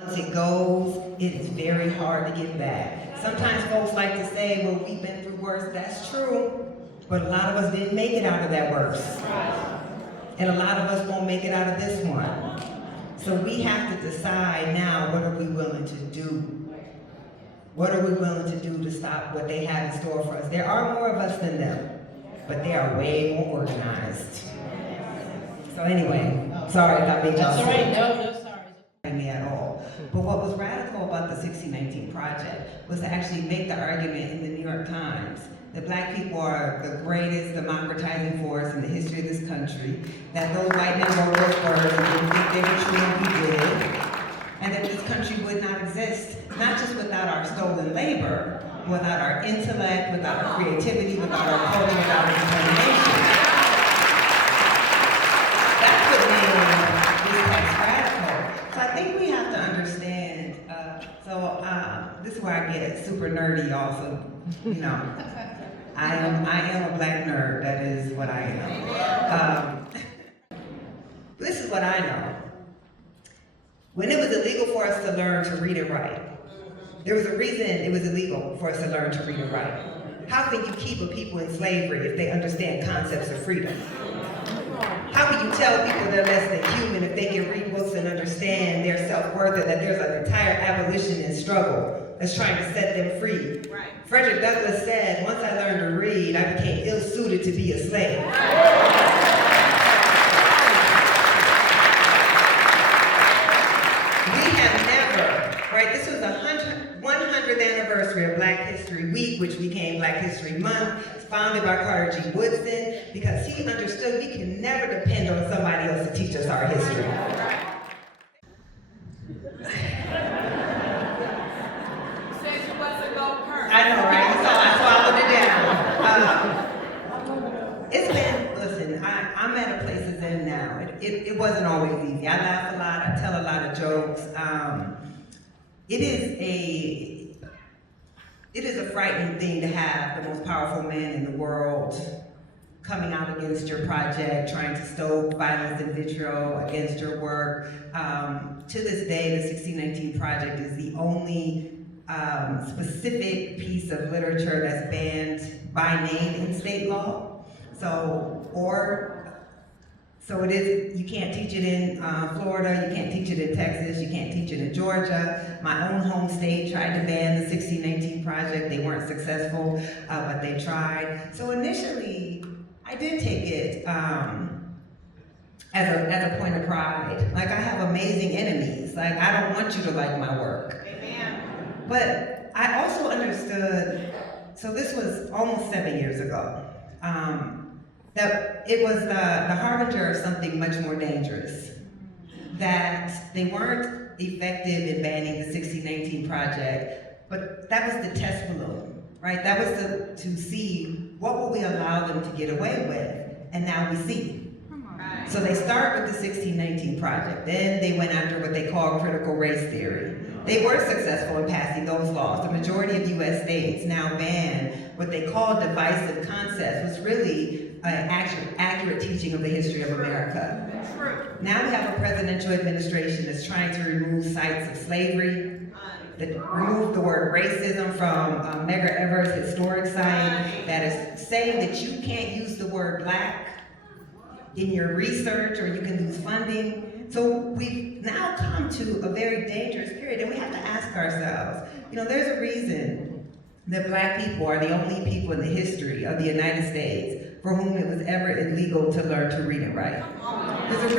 Once it goes, it is very hard to get back. Sometimes folks like to say, well, we've been through worse. That's true, but a lot of us didn't make it out of that worse. And a lot of us won't make it out of this one. So we have to decide now, what are we willing to do? What are we willing to do to stop what they have in store for us? There are more of us than them, but they are way more organized. So anyway, sorry if I made y'all That's all right, no, sorry. Me at all. But what was radical about the 1619 Project was to actually make the argument in the New York Times that Black people are the greatest democratizing force in the history of this country, that those white men wrote those words and didn't think they were true and we did, and that this country would not exist, not just without our stolen labor, without our intellect, without our creativity, without our culture, without our determination. That's what made this text radical. So I think we have to understand, this is where I get super nerdy also, you know. I am a Black nerd, that is what I am. This is what I know. When it was illegal for us to learn to read and write, there was a reason it was illegal for us to learn to read and write. How can you keep a people in slavery if they understand concepts of freedom? How can you tell people they're less than human if they can read books and understand their self-worth and that there's an entire abolitionist struggle that's trying to set them free? Right. Frederick Douglass said, once I learned to read, I became ill-suited to be a slave. We have never, right, this was the 100th anniversary of Black History Week, which became Black History Month. It's founded by Carter G. Woodson, because he understood we can never depend on somebody else to teach us our history. I know, right? So I swallowed it down. It's been, listen, I'm at a place it's in now. It wasn't always easy. I laugh a lot, I tell a lot of jokes. It is a frightening thing to have the most powerful man in the world coming out against your project, trying to stoke violence and vitriol against your work. To this day, the 1619 Project is the only specific piece of literature that's banned by name in state law. So it is, you can't teach it in Florida, you can't teach it in Texas, you can't teach it in Georgia. My own home state tried to ban the 1619 Project. They weren't successful, but they tried. So initially, I did take it as a point of pride. Like, I have amazing enemies. Like, I don't want you to like my work. Amen. But I also understood, so this was almost 7 years ago, that it was the harbinger of something much more dangerous. That they weren't effective in banning the 1619 Project, but that was the test balloon, right? That was to see what will we allow them to get away with, and now we see. So they start with the 1619 Project, then they went after what they call critical race theory. They were successful in passing those laws. The majority of US states now ban what they call divisive concepts, which really accurate teaching of the history of America. Now we have a presidential administration that's trying to remove sites of slavery, that remove the word racism from Medgar Evers' historic site, that is saying that you can't use the word Black in your research or you can lose funding. So we've now come to a very dangerous period, and we have to ask ourselves, you know, there's a reason that Black people are the only people in the history of the United States for whom it was ever illegal to learn to read and write. There's a